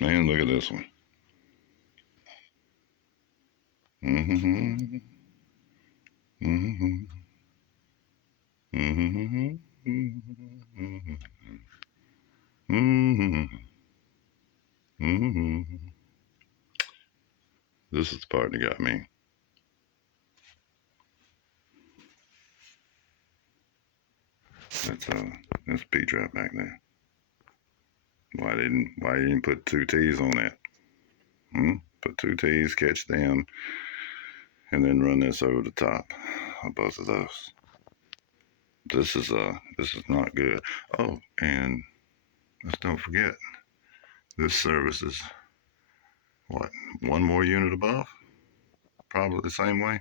Man, look at this one. Mm-hmm. Mm-hmm. Mm-hmm. Mm-hmm. Mm-hmm. Mm-hmm. This is the part that got me. That's that's B trap back there. Why didn't put two T's on that? Put two T's, catch them, and then run this over the top of both of those. This is not good. Oh, and let's don't forget this service is what, one more unit above? Probably the same way.